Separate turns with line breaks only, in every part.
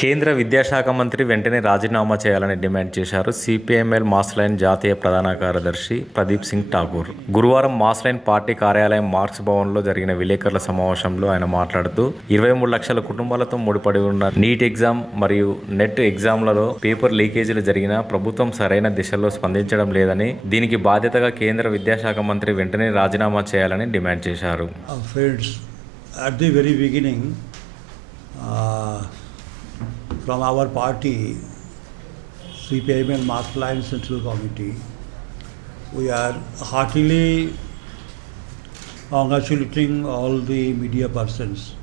కేంద్ర విద్యాశాఖ మంత్రి వెంటనే రాజీనామా చేయాలని డిమాండ్ చేశారు. సిపిఎంఎల్ మాస్లైన్ జాతీయ ప్రధాన కార్యదర్శి ప్రదీప్ సింగ్ ఠాకూర్ గురువారం మాస్లైన్ పార్టీ కార్యాలయం మార్క్స్ భవన్లో జరిగిన విలేకరుల సమావేశంలో ఆయన మాట్లాడుతూ ఇరవై మూడు లక్షల కుటుంబాలతో ముడిపడి ఉన్న నీట్ ఎగ్జామ్ మరియు నెట్ ఎగ్జామ్లలో పేపర్ లీకేజీలు జరిగినా ప్రభుత్వం సరైన దిశలో స్పందించడం లేదని దీనికి బాధ్యతగా కేంద్ర విద్యాశాఖ మంత్రి వెంటనే రాజీనామా చేయాలని డిమాండ్ చేశారు.
Uh, at the very beginning, uh, from our party, CPIM Mass Line Central Committee, we are heartily congratulating all the media persons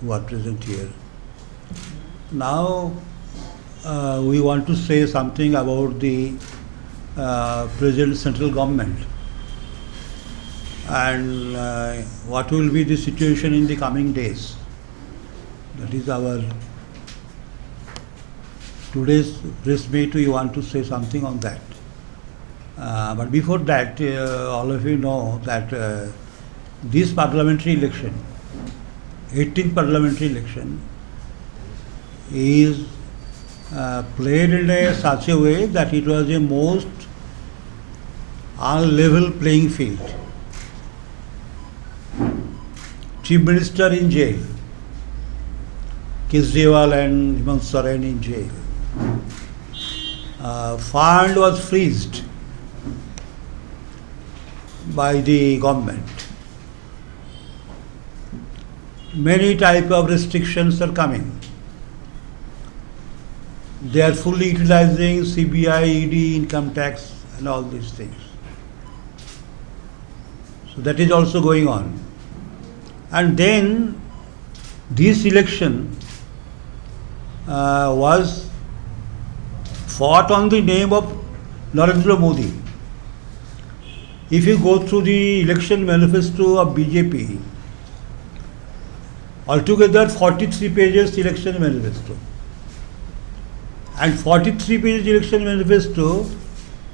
who are present here. Now, uh, we want to say something about the uh, present central government and uh, what will be the situation in the coming days. That is our today's press. We want to say something on that. Uh, but before that, uh, all of you know that uh, this parliamentary election, 18th parliamentary election, is uh, played in a such a way that it was a most unlevel playing field. Chief Minister in jail, Kejriwal and Hemant in jail. Uh, fund was freezed by the government. Many type of restrictions are coming. They are fully utilizing CBI, ED, income tax, and all these things. So that is also going on. And then this election uh, was fought on the name of Narendra Modi. If you go through the election manifesto of BJP, altogether 43 pages election manifesto. And 43 pages election manifesto,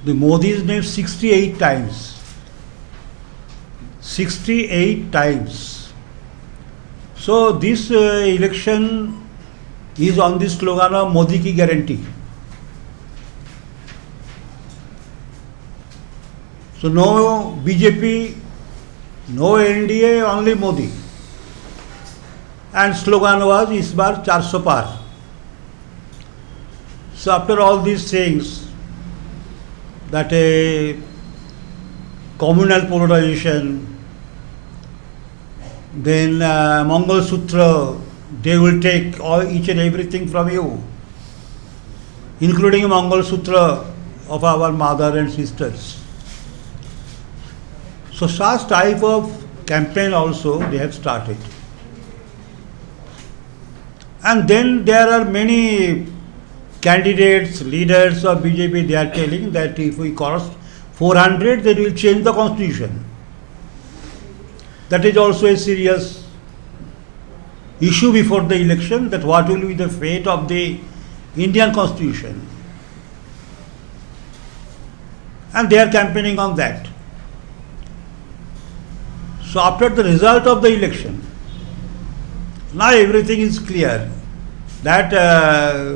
the Modi is named 68 times. 68 times. So this uh, election is on the slogan of Modi ki guarantee. So no BJP no NDA only Modi and slogan was इस बार चार सौ पार so after all these things that a communal polarisation then mangalsutra they will take each and everything from you including mangalsutra of our mother and sisters So such type of campaign also they have started. And then there are many candidates, leaders of BJP, they are telling that if we cross 400, they will change the constitution. That is also a serious issue before the election that what will be the fate of the Indian constitution. And they are campaigning on that. So after the result of the election, now everything is clear that uh,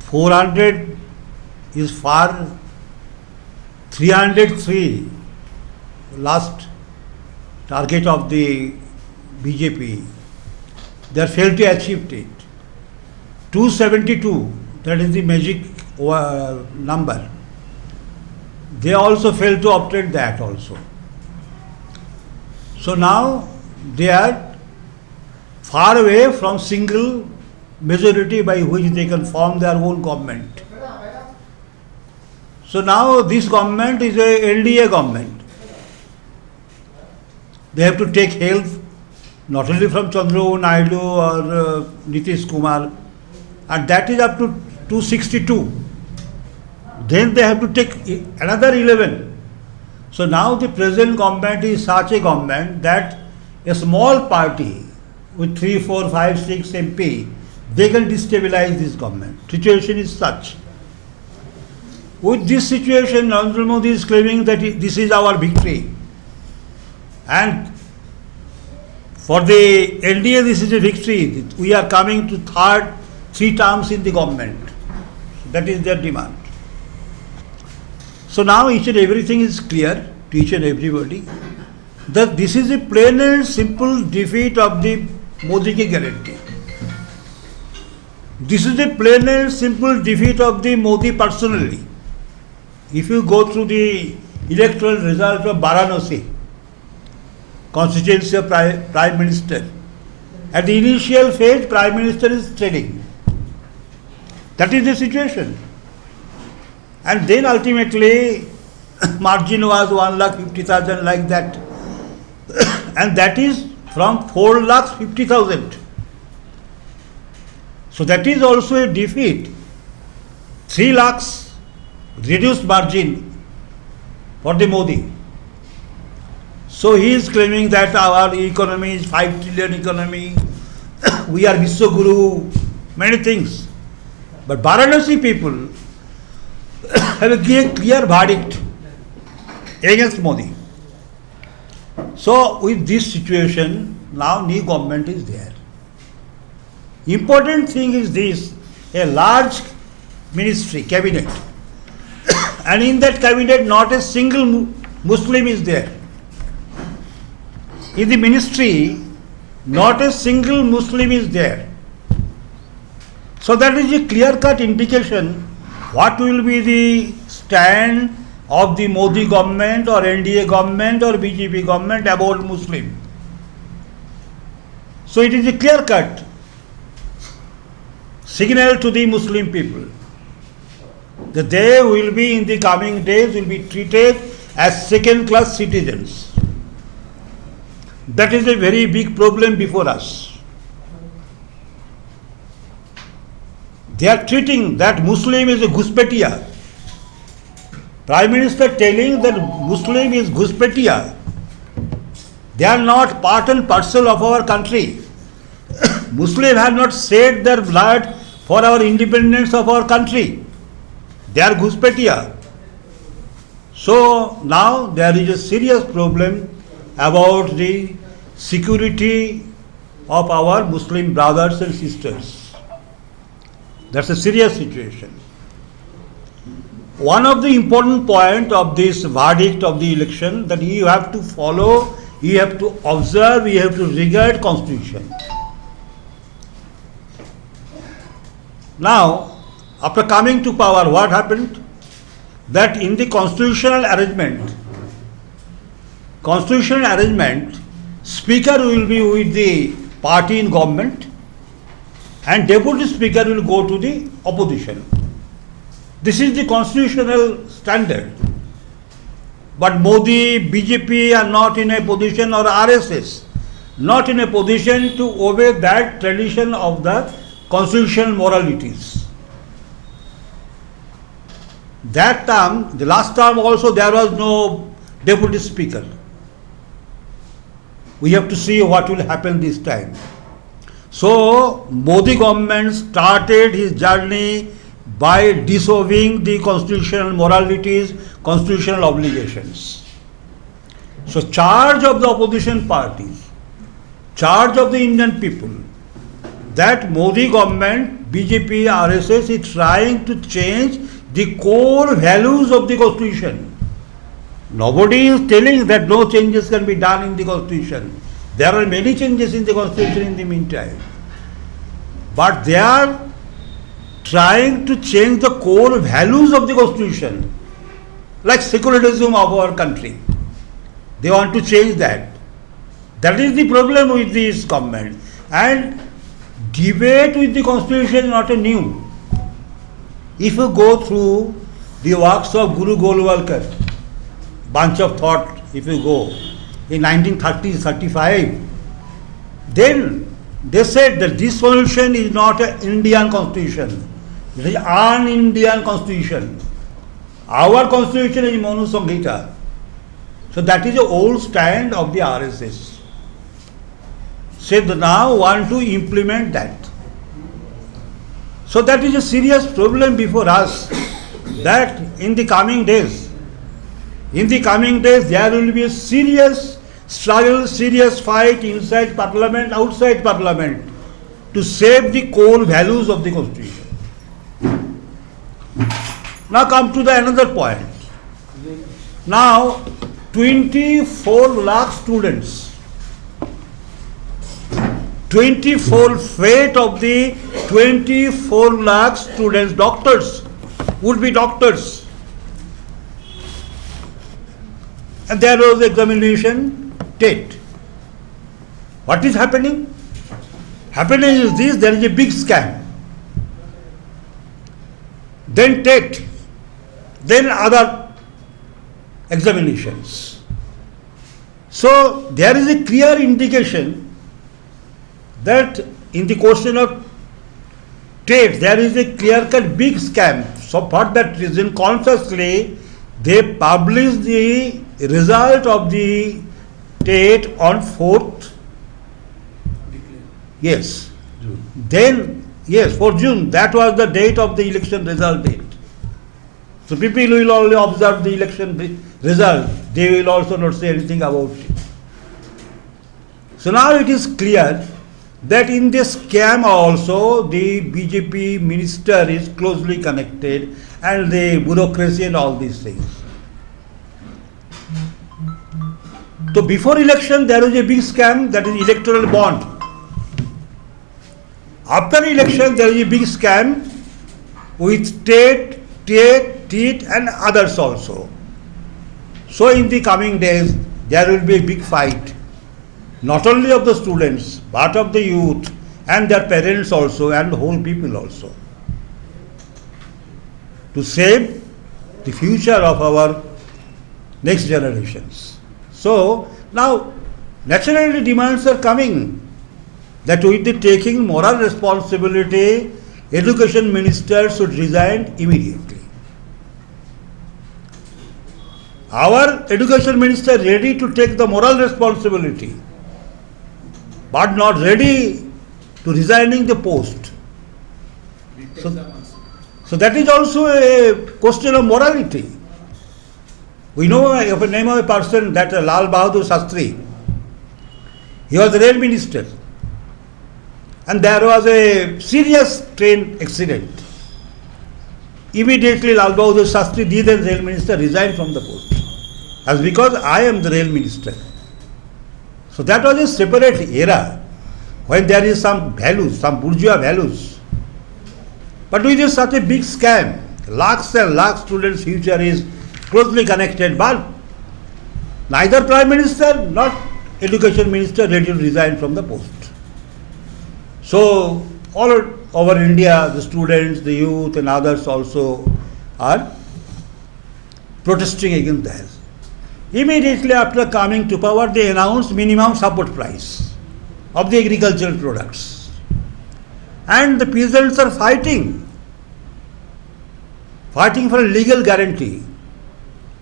400 is far 303 last target of the BJP. They failed to achieve it. 272, that is the magic uh, number. They also failed to obtain that also. So now they are far away from single majority by which they can form their own government. So now this government is a LDA government. They have to take help not only from Chandrababu Naidu or uh, Nitish Kumar, and that is up to 262. Then they have to take another 11. So now the present government is such a government that a small party with 3, 4, 5, 6 MP, they can destabilize this government. Situation is such. With this situation, Narendra Modi is claiming that this is our victory. And for the NDA, this is a victory. We are coming to third three terms in the government. That is their demand. So now each and everything is clear to each and everybody that this is a plain and simple defeat of the Modi ki guarantee. This is a plain and simple defeat of the Modi personally. If you go through the electoral result of Varanasi, constituency of Prime, Minister, at the initial phase, Prime Minister is trailing. That is the situation. And then ultimately, margin was 1 lakh 50,000 like that. and that is from 4 lakhs 50,000. So that is also a defeat. 3 lakhs reduced margin for the Modi. So he is claiming that our economy is 5 trillion economy, we are Vishwaguru, many things. But Varanasi people have a clear, verdict against Modi. So with this situation, now new government is there. Important thing is this, a large ministry, cabinet. and in that cabinet not a single Muslim is there. In the ministry, not a single Muslim is there. So that is a clear cut indication what will be the stand of the Modi government or NDA government or BJP government about Muslim. So it is a clear cut signal to the Muslim people that they will be in the coming days will be treated as second class citizens. That is a very big problem before us. They are treating that Muslim is a Guspetia. Prime Minister telling that Muslim is Guspetia. They are not part and parcel of our country. Muslim have not shed their blood for our independence of our country. They are Guspetia. So now there is a serious problem about the security of our Muslim brothers and sisters. That's a serious situation. One of the important point of this verdict of the election that you have to follow, you have to observe, you have to regard constitution. Now, after coming to power, what happened? That in the constitutional arrangement, constitutional arrangement, speaker will be with the party in government and deputy speaker will go to the opposition. This is the constitutional standard. But Modi, BJP are not in a position or RSS, not in a position to obey that tradition of the constitutional moralities. That time, the last time also there was no deputy speaker. We have to see what will happen this time. So Modi government started his journey by dissolving the constitutional moralities, constitutional obligations. So charge of the opposition parties, charge of the Indian people, that Modi government, BJP, RSS is trying to change the core values of the constitution. Nobody is telling that no changes can be done in the constitution. There are many changes in the constitution in the meantime. But they are trying to change the core values of the constitution, like secularism of our country. They want to change that. That is the problem with this government. And debate with the constitution is not a new. If you go through the works of Guru Golwalkar, bunch of thought, if you go in 1930s, 35, then they said that this constitution is not an Indian constitution. It is an Indian constitution. Our constitution is Manu Samhita. So that is the old stand of the RSS. Said now want to implement that. So that is a serious problem before us that in the coming days, in the coming days there will be a serious struggle, serious fight inside parliament, outside parliament to save the core values of the constitution. Now come to the another point. Now 24 lakh students 24 fate of the 24 lakh students, doctors, would be doctors. And there was examination, TET. What is happening? Happening is this, there is a big scam. Then TET, then other examinations. So there is a clear indication that in the question of TET, there is a clear-cut big scam. So for that reason, consciously, they publish the result of the TET on 4th. Yes. june. Then, yes, for June, that was the date of the election result date. So people will only observe the election result. They will also not say anything about it. So now it is clear that in this scam also the BJP minister is closely connected and the bureaucracy and all these things. So before election there was a big scam that is electoral bond. After election there is a big scam with state, TET, TET and others also. So in the coming days there will be a big fight not only of the students, but of the youth and their parents also and whole people also. To save the future of our next generations. So now naturally demands are coming that with the taking moral responsibility, education minister should resign immediately. Our education minister ready to take the moral responsibility but not ready to resigning the post. So, so that is also a question of morality. We know of a name of a person that uh, Lal Bahadur Shastri. He was the rail minister. And there was a serious train accident. Immediately Lal Bahadur Shastri, the then rail minister, resigned from the post. As because I am the rail minister. So that was a separate era when there is some values, some bourgeois values. But with this such a big scam, lakhs and lakhs students' future is closely connected, but neither Prime Minister nor Education Minister ready to resign from the post. So all over India, the students, the youth and others also are protesting against this. Immediately after coming to power, they announced minimum support price of the agricultural products. And the peasants are fighting, fighting for a legal guarantee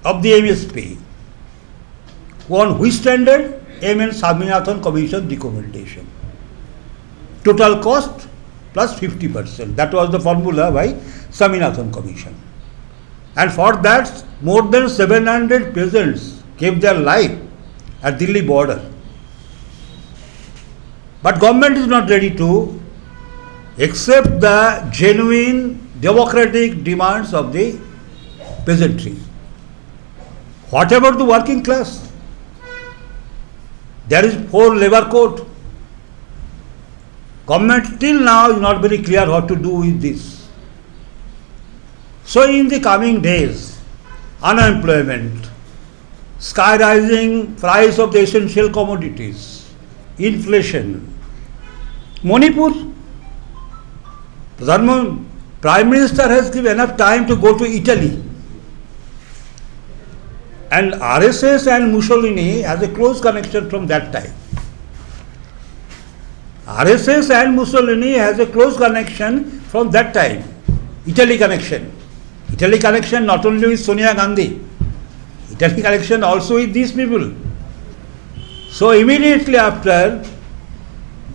of the MSP. On which standard? MN Swaminathan Commission recommendation. Total cost plus 50%. That was the formula by Swaminathan Commission. And for that, more than 700 peasants gave their life at Delhi border. But government is not ready to accept the genuine democratic demands of the peasantry. What about the working class? There is four labor code. Government till now is not very clear what to do with this. So in the coming days, unemployment, sky rising price of the essential commodities, inflation, Manipur, Prime Minister has given enough time to go to Italy. And RSS and Mussolini has a close connection from that time. RSS and Mussolini has a close connection from that time. Italy connection. Italy connection not only with Sonia Gandhi, Italy connection also with these people. So immediately after,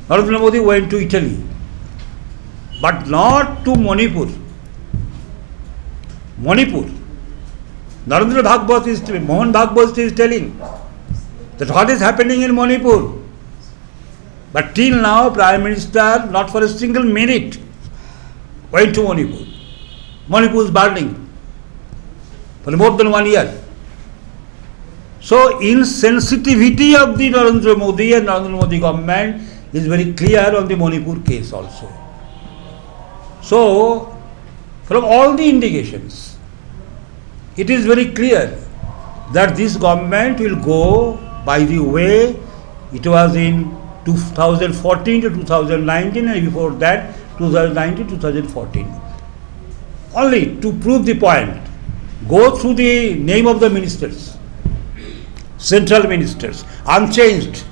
Narendra Modi went to Italy, but not to Manipur. Manipur. Narendra Bhagwat is, Mohan Bhagwat is telling that what is happening in Manipur. But till now, Prime Minister, not for a single minute, went to Manipur. Manipur is burning for more than one year. So, insensitivity of the Narendra Modi and Narendra Modi government is very clear on the Manipur case also. So, from all the indications, it is very clear that this government will go by the way it was in 2014 to 2019 and before that 2019 2014 only to prove the point go through the name of the ministers central ministers unchanged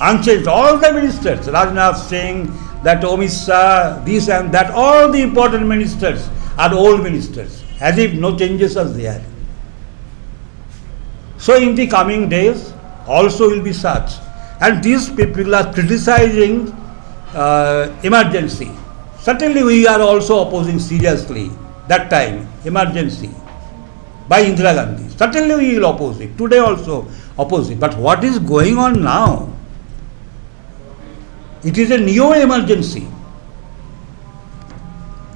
unchanged. All the ministers rajnath singh that Shah, this and that all the important ministers are old ministers as if no changes are there so in the coming days also will be such. And these people are criticizing uh, emergency. Certainly we are also opposing seriously that time, emergency by Indira Gandhi. Certainly we will oppose it. Today also oppose it. But what is going on now? It is a neo emergency.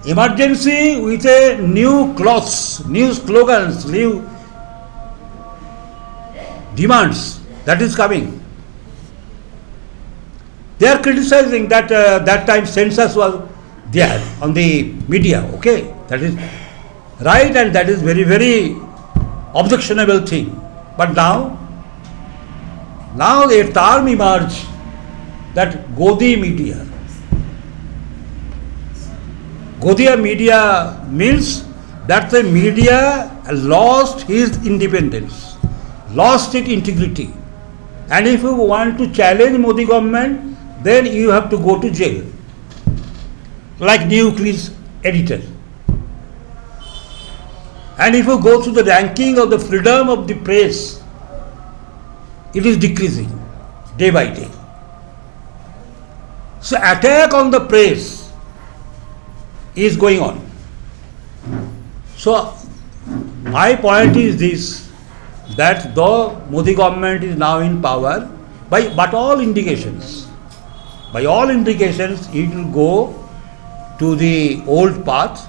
Emergency with a new clothes, new slogans, new demands that is coming. They are criticizing that uh, that time census was there on the media. Okay, that is right, and that is very very objectionable thing. But now, now a term emerged that Godi media. Gaudiya media means that the media lost his independence, lost its integrity. And if you want to challenge Modi government, then you have to go to jail. Like Nucleus editor. And if you go through the ranking of the freedom of the press, it is decreasing day by day. So attack on the press is going on. So my point is this that though Modi government is now in power, by but all indications, by all indications, it will go to the old path,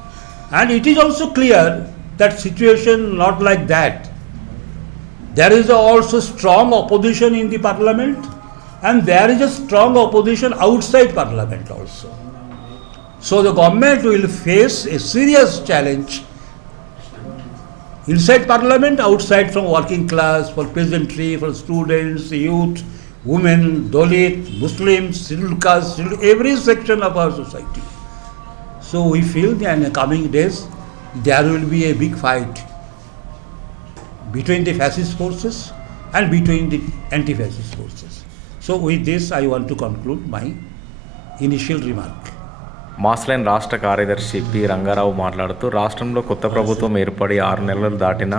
and it is also clear that situation not like that. There is also strong opposition in the parliament, and there is a strong opposition outside parliament also. So the government will face a serious challenge inside parliament, outside from working class, for peasantry, for students, youth, women, Dalit, Muslims, scheduled every section of our society. So we feel that in the coming days there will be a big fight between the fascist forces and between the anti-fascist forces. So with this I want to conclude my initial remark.
Mass Line రాష్ట్ర కార్యదర్శి P. Rangarao మాట్లాడుతూ రాష్ట్రంలో కొత్త ప్రభుత్వం ఏర్పడి ఆరు నెలలు దాటిన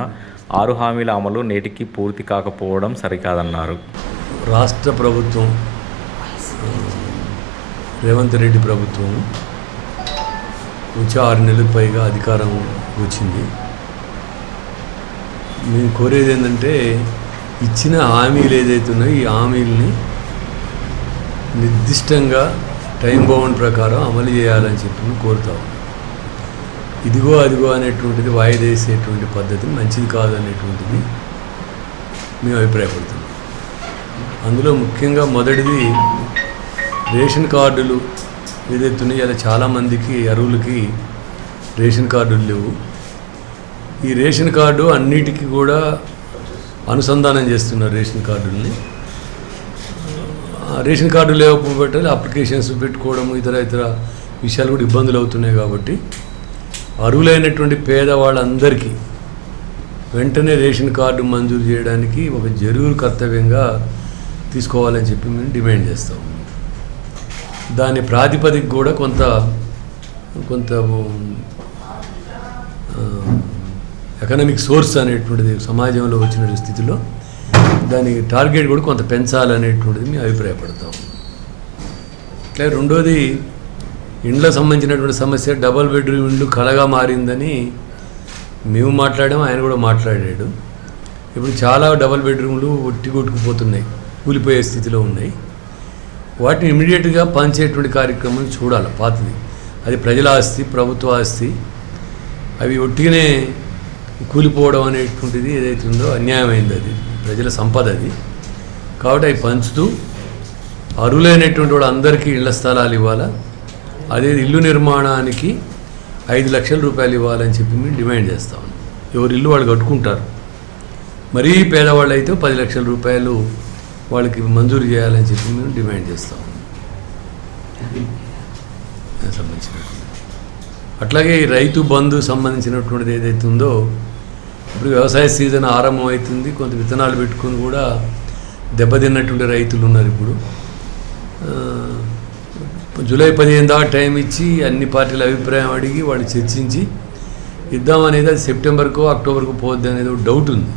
ఆరు హామీల అమలు నేటికి పూర్తి కాకపోవడం సరికాదన్నారు.
రాష్ట్ర ప్రభుత్వం రేవంత్ రెడ్డి ప్రభుత్వం వచ్చి ఆరు నెలలకు పైగా అధికారం వచ్చింది. మేము కోరేది ఏంటంటే ఇచ్చిన హామీలు ఏదైతే ఉన్నాయో ఈ హామీలని నిర్దిష్టంగా టైం బౌండ్ ప్రకారం అమలు చేయాలని చెప్పి కోరుతా ఇదిగో అదిగో అనేటువంటిది వాయిదా వేసేటువంటి పద్ధతి మంచిది కాదు అనేటువంటిది మేము అభిప్రాయపడుతున్నాం. అందులో ముఖ్యంగా మొదటిది రేషన్ కార్డులు ఏదైతే ఉన్నాయో అలా చాలామందికి అరువులకి రేషన్ కార్డులు లేవు. ఈ రేషన్ కార్డు అన్నిటికీ కూడా అనుసంధానం చేస్తున్నారు రేషన్ కార్డుల్ని. రేషన్ కార్డు లేకపోతే అప్లికేషన్స్ పెట్టుకోవడం ఇతర ఇతర విషయాలు కూడా ఇబ్బందులు అవుతున్నాయి కాబట్టి అర్హులైనటువంటి పేదవాళ్ళందరికీ వెంటనే రేషన్ కార్డు మంజూరు చేయడానికి ఒక జరూరు కర్తవ్యంగా తీసుకోవాలని చెప్పి మేము డిమాండ్ చేస్తాం దాని ప్రాతిపదిక కూడా కొంత కొంత ఎకనామిక్ సోర్స్ అనేటువంటిది సమాజంలో వచ్చిన స్థితిలో దాని టార్గెట్ కూడా కొంత పెంచాలనేటువంటిది మేము అభిప్రాయపడతాం. అట్లే రెండోది ఇండ్లకు సంబంధించినటువంటి సమస్య డబల్ బెడ్రూమ్ ఇండ్లు కళగా మారిందని మేము మాట్లాడాము ఆయన కూడా మాట్లాడాడు. ఇప్పుడు చాలా డబల్ బెడ్రూమ్లు ఒట్టి కొట్టుకుపోతున్నాయి కూలిపోయే స్థితిలో ఉన్నాయి. వాటిని ఇమీడియట్గా పనిచేయటువంటి కార్యక్రమం చూడాలి పాతది. అది ప్రజల ఆస్తి ప్రభుత్వ ఆస్తి. అవి ఒట్టిగానే కూలిపోవడం అనేటువంటిది ఏదైతే ఉందో అన్యాయమైంది అది. ప్రజల సంపద అది. కాబట్టి అవి పంచుతూ అరులైనటువంటి వాళ్ళు అందరికీ ఇళ్ళ స్థలాలు ఇవ్వాలా? అదే ఇల్లు నిర్మాణానికి ఐదు లక్షల రూపాయలు ఇవ్వాలని చెప్పి మేము డిమాండ్ చేస్తాం ఎవరి ఇల్లు వాళ్ళు కట్టుకుంటారు. మరీ పేదవాళ్ళు అయితే పది లక్షల రూపాయలు వాళ్ళకి మంజూరు చేయాలని చెప్పి మేము డిమాండ్ చేస్తాం దానికి సంబంధించినటువంటి. అట్లాగే ఈ రైతు బంధు సంబంధించినటువంటిది ఏదైతే ఉందో ఇప్పుడు వ్యవసాయ సీజన్ ఆరంభం అవుతుంది కొంత విత్తనాలు పెట్టుకొని కూడా దెబ్బతిన్నటువంటి రైతులు ఉన్నారు ఇప్పుడు. జూలై పదిహేను దాకా టైం ఇచ్చి అన్ని పార్టీల అభిప్రాయం అడిగి వాళ్ళు చర్చించి ఇద్దామనేది అది సెప్టెంబర్కో అక్టోబర్కో పోద్ది అనేది ఒక డౌట్ ఉంది.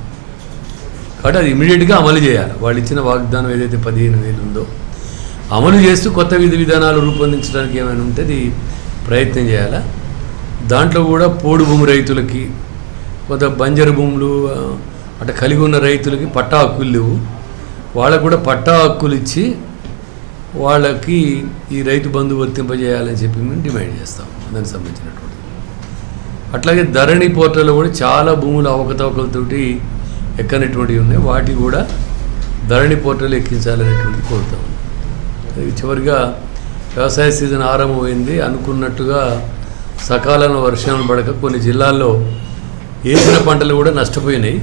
కాబట్టి అది ఇమీడియట్గా అమలు చేయాలి. వాళ్ళు ఇచ్చిన వాగ్దానం ఏదైతే పదిహేను వేలు ఉందో అమలు చేస్తూ కొత్త విధి విధానాలు రూపొందించడానికి ఏమైనా ఉంటే అది ప్రయత్నం చేయాలా? దాంట్లో కూడా పోడు భూమి రైతులకి కొంత బంజరు భూములు ఆ, అట్లా కలిగి ఉన్న రైతులకి పట్టా హక్కులు లేవు. వాళ్ళకు కూడా పట్టా హక్కులు ఇచ్చి వాళ్ళకి ఈ రైతు బంధు వర్తింపజేయాలని చెప్పి మేము డిమాండ్ చేస్తాం. దానికి సంబంధించినటువంటి అట్లాగే ధరణి పోర్టల్లో కూడా చాలా భూములు అవకతవకలతోటి ఎక్కనటువంటివి ఉన్నాయి. వాటి కూడా ధరణి పోర్టల్ ఎక్కించాలనేటువంటి కోరుతాం. అది చివరిగా వ్యవసాయ సీజన్ ఆరంభమైంది. అనుకున్నట్టుగా సకాలంలో వర్షాలు పడక కొన్ని జిల్లాల్లో వేసిన పంటలు కూడా నష్టపోయినాయి.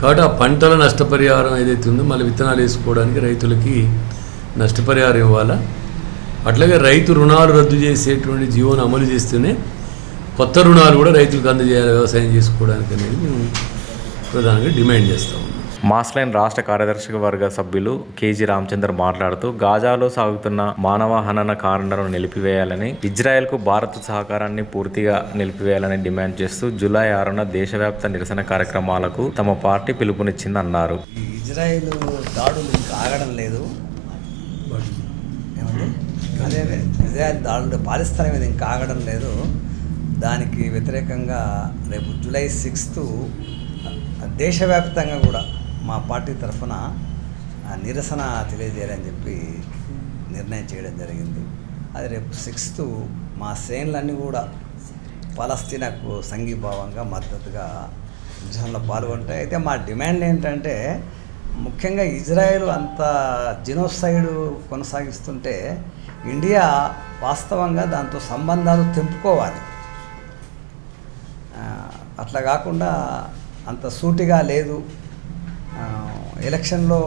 కాబట్టి ఆ పంటల నష్టపరిహారం ఏదైతే ఉందో మళ్ళీ విత్తనాలు వేసుకోవడానికి రైతులకి నష్టపరిహారం ఇవ్వాలా? అట్లాగే రైతు రుణాలు రద్దు చేసేటువంటి జీవోను అమలు చేస్తూనే కొత్త రుణాలు కూడా రైతులకు అందజేయాలి వ్యవసాయం చేసుకోవడానికి అనేది మేము ప్రధానంగా డిమాండ్ చేస్తాము
మాస్లైన్ రాష్ట్ర కార్యదర్శక వర్గ సభ్యులు కేజీ రామచందర్ మాట్లాడుతూ గాజాలో సాగుతున్న మానవ హనన కారణాలను నిలిపివేయాలని ఇజ్రాయెల్కు భారత్ సహకారాన్ని పూర్తిగా నిలిపివేయాలని డిమాండ్ చేస్తూ జూలై ఆరున దేశవ్యాప్త నిరసన కార్యక్రమాలకు తమ పార్టీ పిలుపునిచ్చిందన్నారు.
ఈ ఇజ్రాయిల్ దాడులు ఇంకా ఆగడం లేదు. అదే అదే ఇజ్రాయెల్ దాడులు పాలిస్తాన్ మీద ఇంకా ఆగడం లేదు. దానికి వ్యతిరేకంగా రేపు జూలై సిక్స్త్ దేశవ్యాప్తంగా కూడా మా పార్టీ తరఫున నిరసన తెలియజేయాలని చెప్పి నిర్ణయం చేయడం జరిగింది. అది రేపు సిక్స్త్ మా శ్రేణులన్నీ కూడా పాలస్తీనాకు సంఘీభావంగా మద్దతుగా నిరసనలో పాల్గొంటాయి అయితే మా డిమాండ్ ఏంటంటే ముఖ్యంగా ఇజ్రాయెల్ అంత జినోసైడ్ కొనసాగిస్తుంటే ఇండియా వాస్తవంగా దాంతో సంబంధాలు తెంపుకోవాలి. అట్లా కాకుండా అంత సూటిగా లేదు. ఎలక్షన్లో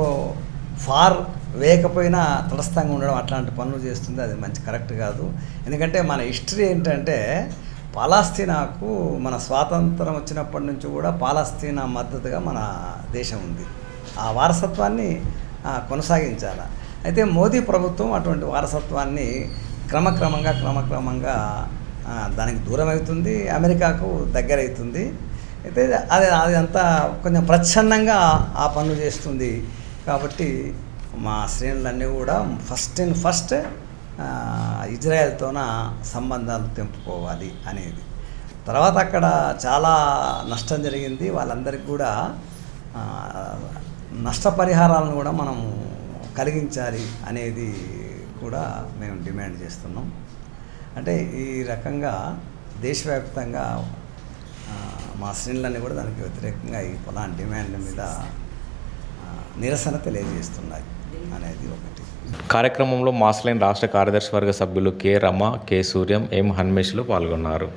ఫార్ వేయకపోయినా తటస్థంగా ఉండడం అట్లాంటి పనులు చేస్తుంది అది మంచి కరెక్ట్ కాదు. ఎందుకంటే మన హిస్టరీ ఏంటంటే పాలస్తీనాకు మన స్వాతంత్రం వచ్చినప్పటి నుంచి కూడా పాలస్తీనా మద్దతుగా మన దేశం ఉంది. ఆ వారసత్వాన్ని కొనసాగించాలి. అయితే మోదీ ప్రభుత్వం అటువంటి వారసత్వాన్ని క్రమక్రమంగా క్రమక్రమంగా దానికి దూరం అవుతుంది అమెరికాకు దగ్గర అవుతుంది అయితే అది అది అంతా కొంచెం ప్రచ్ఛన్నంగా ఆ పనులు చేస్తుంది. కాబట్టి మా శ్రేణులన్నీ కూడా ఫస్ట్ అండ్ ఫస్ట్ ఇజ్రాయెల్తోన సంబంధాలు తెంపుకోవాలి అనేది. తర్వాత అక్కడ చాలా నష్టం జరిగింది. వాళ్ళందరికీ కూడా నష్టపరిహారాలను కూడా మనం కలిగించాలి అనేది కూడా మేము డిమాండ్ చేస్తున్నాం. అంటే ఈ రకంగా దేశవ్యాప్తంగా మా శ్రేణులన్నీ కూడా దానికి వ్యతిరేకంగా ఈ పొలాన్ డిమాండ్ మీద నిరసన తెలియజేస్తున్నాయి అనేది ఒకటి.
కార్యక్రమంలో మాస్లైన్ రాష్ట్ర కార్యదర్శి వర్గ సభ్యులు K Rama K Suryam M హన్మేష్లు పాల్గొన్నారు.